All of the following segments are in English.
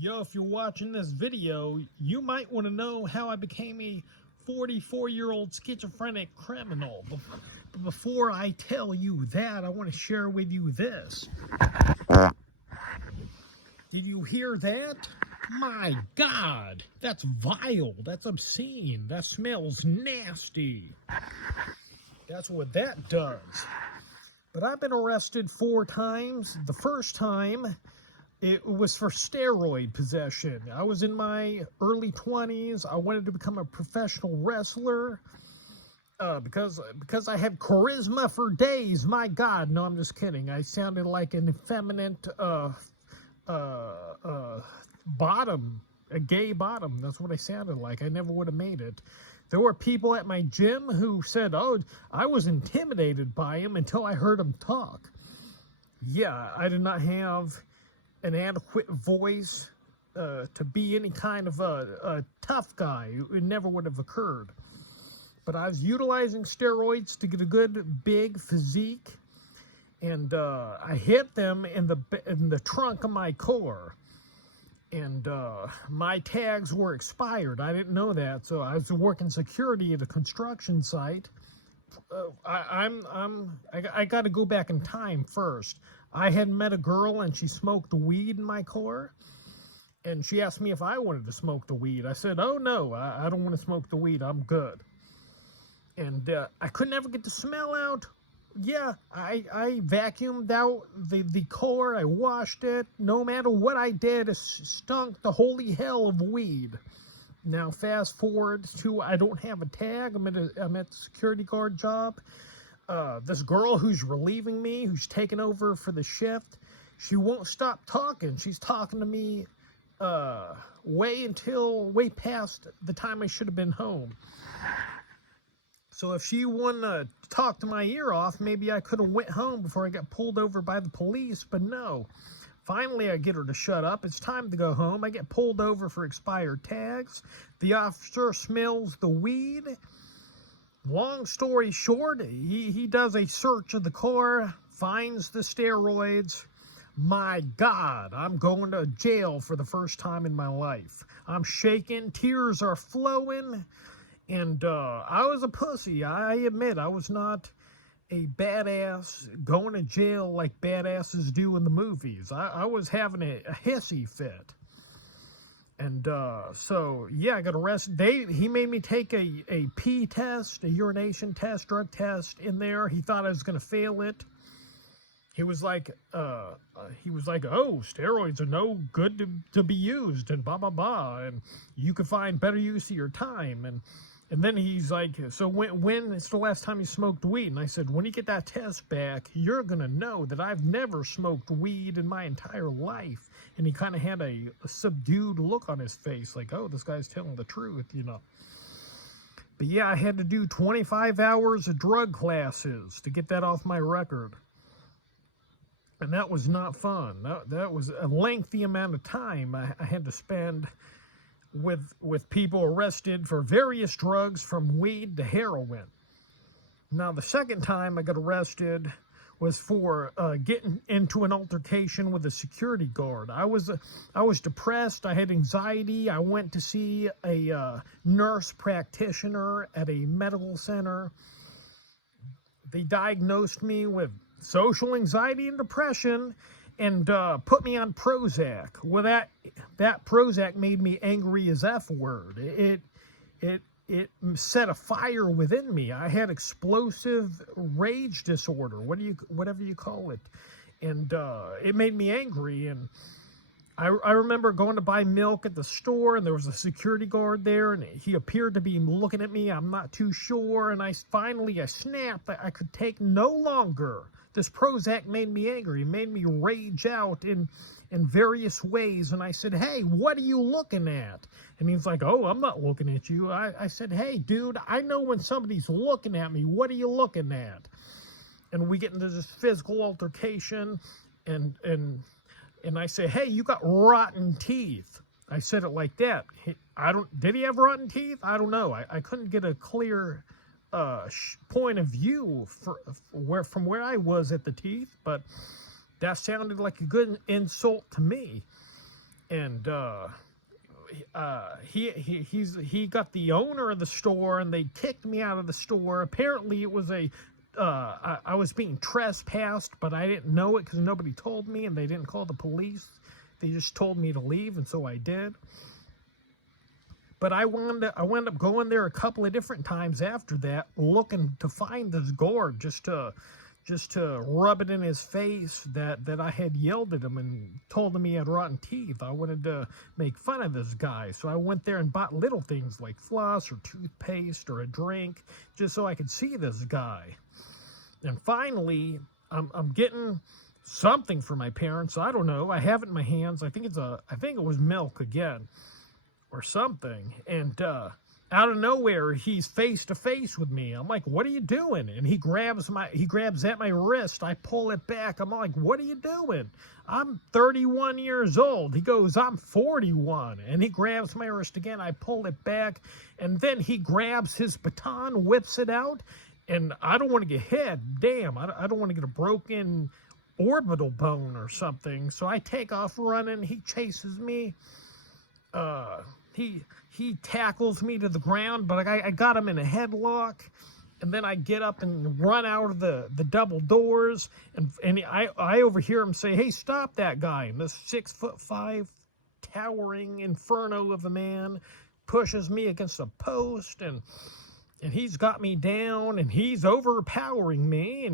Yo, if you're watching this video, you might want to know how I became a 44-year-old schizophrenic criminal. But before I tell you that, I want to share with you this. Did you hear that? My God, that's vile. That's obscene. That smells nasty. That's what that does. But I've been arrested 4 times. The first time, it was for steroid possession. I was in my early 20s. I wanted to become a professional wrestler because I had charisma for days. My God, no, I'm just kidding. I sounded like an effeminate bottom, a gay bottom. That's what I sounded like. I never would have made it. There were people at my gym who said, oh, I was intimidated by him until I heard him talk. Yeah, I did not have an adequate voice to be any kind of a tough guy. It never would have occurred. But I was utilizing steroids to get a good big physique, and I hit them in the trunk of my car. And my tags were expired. I didn't know that, so I was working security at a construction site. I got to go back in time first. I had met a girl and she smoked weed in my car, and she asked me if I wanted to smoke the weed. I said, oh no, I don't want to smoke the weed, I'm good. And I could never get the smell out. Yeah, I vacuumed out the car, I washed it. No matter what I did, it stunk the holy hell of weed. Now fast forward to, I don't have a tag, I'm at the security guard job. This girl who's relieving me, who's taking over for the shift, she won't stop talking. She's talking to me way past the time I should have been home. So if she wouldn't talk to my ear off, maybe I could have went home before I got pulled over by the police, but no. Finally, I get her to shut up. It's time to go home. I get pulled over for expired tags. The officer smells the weed. Long story short, he does a search of the car, finds the steroids. My God, I'm going to jail for the first time in my life. I'm shaking, tears are flowing, and I was a pussy. I admit, I was not a badass going to jail like badasses do in the movies. I was having a hissy fit. And so, yeah, I got arrested. He made me take a pee test, a urination test, drug test in there. He thought I was going to fail it. He was like, oh, steroids are no good to be used, and blah, blah, blah, and you can find better use of your time. And then he's like, so when is the last time you smoked weed? And I said, when you get that test back, you're going to know that I've never smoked weed in my entire life. And he kind of had a subdued look on his face, like, oh, this guy's telling the truth, you know. But yeah, I had to do 25 hours of drug classes to get that off my record. And that was not fun. That was a lengthy amount of time I had to spend with people arrested for various drugs, from weed to heroin. Now, the second time I got arrested was for getting into an altercation with a security guard. I was depressed. I had anxiety. I went to see a nurse practitioner at a medical center. They diagnosed me with social anxiety and depression, and put me on Prozac. Well, that Prozac made me angry as F word. It set a fire within me. I had explosive rage disorder, whatever you call it, and it made me angry. And I remember going to buy milk at the store, and there was a security guard there, and he appeared to be looking at me. I'm not too sure, and I snapped. I could take no longer. This Prozac made me angry. It made me rage out in various ways. And I said, hey, what are you looking at? And he's like, oh, I'm not looking at you. I said, hey, dude, I know when somebody's looking at me. What are you looking at? And we get into this physical altercation. And I say, hey, you got rotten teeth. I said it like that. Did he have rotten teeth? I don't know. I couldn't get a clear point of view from where I was at the teeth, but that sounded like a good insult to me. and he got the owner of the store, and they kicked me out of the store. Apparently it was I was being trespassed, but I didn't know it because nobody told me, and they didn't call the police. They just told me to leave, and so I did. But I wound up going there a couple of different times after that, looking to find this guard, just to rub it in his face that I had yelled at him and told him he had rotten teeth. I wanted to make fun of this guy, so I went there and bought little things like floss or toothpaste or a drink, just so I could see this guy. And finally, I'm getting something for my parents. I don't know. I have it in my hands. I think it was milk again, or something. And out of nowhere, he's face to face with me. I'm like, "What are you doing?" And he grabs at my wrist. I pull it back. I'm like, "What are you doing?" I'm 31 years old. He goes, "I'm 41. And he grabs my wrist again. I pull it back. And then he grabs his baton, whips it out. And I don't want to get hit. Damn, I don't want to get a broken orbital bone or something. So I take off running. He chases me. He tackles me to the ground, but I got him in a headlock, and then I get up and run out of the double doors, and I overhear him say, "Hey, stop that guy!" And this 6'5" towering inferno of a man pushes me against a post, and he's got me down, and he's overpowering me,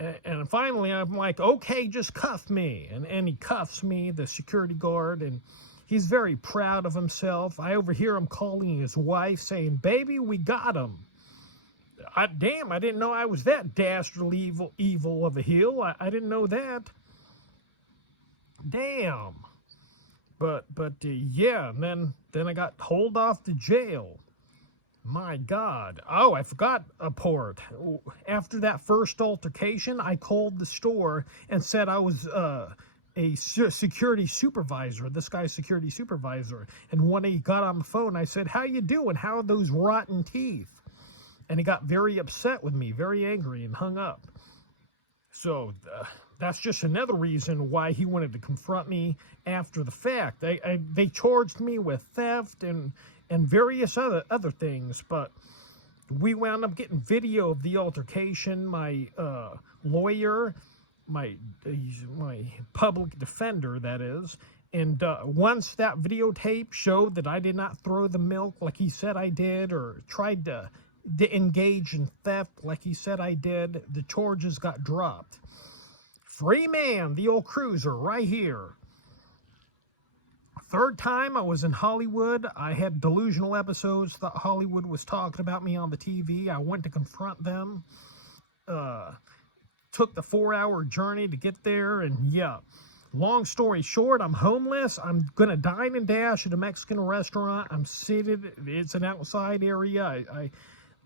and finally I'm like, "Okay, just cuff me," and he cuffs me, the security guard, and he's very proud of himself. I overhear him calling his wife, saying, "Baby, we got him." Damn, I didn't know I was that dastardly evil of a heel. I didn't know that. Damn. But yeah, and then I got hauled off to jail. My God. Oh, I forgot a part. After that first altercation, I called the store and said I was a security supervisor, this guy's security supervisor. And when he got on the phone, I said, "How you doing? How are those rotten teeth?" And he got very upset with me, very angry, and hung up. So that's just another reason why he wanted to confront me after the fact. They charged me with theft and various other things, but we wound up getting video of the altercation. My lawyer, my public defender, that is, and once that videotape showed that I did not throw the milk like he said I did, or tried to engage in theft like he said I did, the charges got dropped. Free man, the old cruiser, right here. Third time I was in Hollywood. I had delusional episodes, thought Hollywood was talking about me on the TV. I went to confront them. Took the 4-hour journey to get there, and yeah. Long story short, I'm homeless. I'm going to dine and dash at a Mexican restaurant. I'm seated. It's an outside area.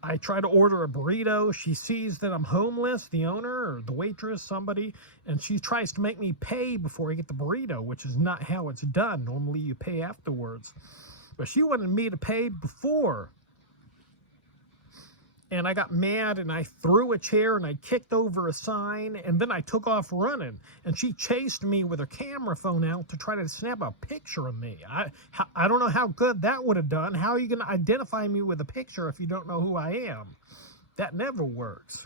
I try to order a burrito. She sees that I'm homeless, the owner or the waitress, somebody, and she tries to make me pay before I get the burrito, which is not how it's done. Normally you pay afterwards. But she wanted me to pay before. And I got mad, and I threw a chair, and I kicked over a sign, and then I took off running. And she chased me with her camera phone out to try to snap a picture of me. I don't know how good that would have done. How are you going to identify me with a picture if you don't know who I am? That never works.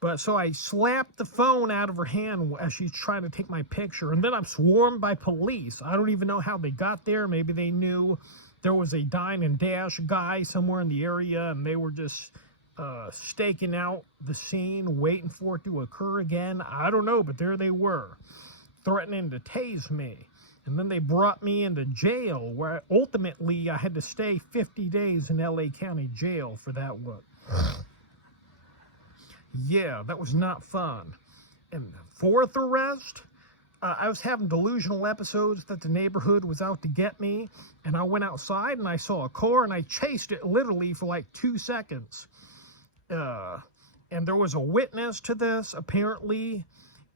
But so I slapped the phone out of her hand as she's trying to take my picture. And then I'm swarmed by police. I don't even know how they got there. Maybe they knew there was a dine and dash guy somewhere in the area, and they were just staking out the scene, waiting for it to occur again. I don't know, but there they were, threatening to tase me. And then they brought me into jail, where ultimately I had to stay 50 days in LA County Jail for that one. Yeah, that was not fun. And fourth arrest, I was having delusional episodes that the neighborhood was out to get me, and I went outside and I saw a car, and I chased it literally for like 2 seconds. And there was a witness to this, apparently,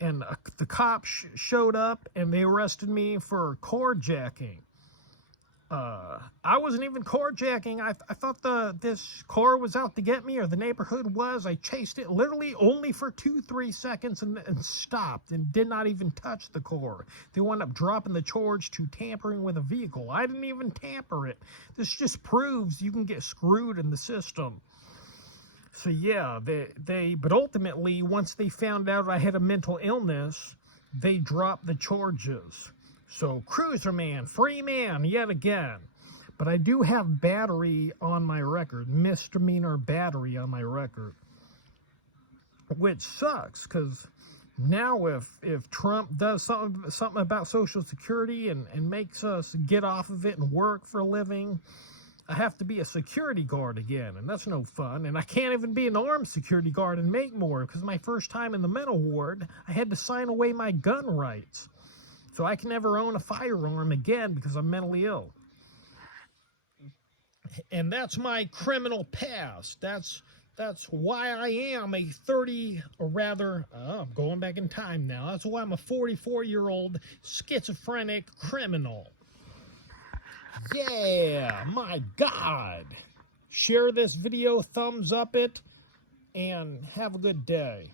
and the cops showed up, and they arrested me for carjacking. I wasn't even carjacking. I thought this car was out to get me, or the neighborhood was. I chased it literally only for 2-3 seconds and stopped and did not even touch the car. They wound up dropping the charge to tampering with a vehicle. I didn't even tamper it. This just proves you can get screwed in the system. So yeah, but ultimately, once they found out I had a mental illness, they dropped the charges. So, cruiser man, free man, yet again. But I do have battery on my record, misdemeanor battery on my record. Which sucks, because now if Trump does something about Social Security and makes us get off of it and work for a living, I have to be a security guard again, and that's no fun. And I can't even be an armed security guard and make more, because my first time in the mental ward, I had to sign away my gun rights. So I can never own a firearm again because I'm mentally ill. And that's my criminal past. That's why I am a 30, or rather, I'm going back in time now. That's why I'm a 44-year-old schizophrenic criminal. Yeah, my God. Share this video, thumbs up it, and have a good day.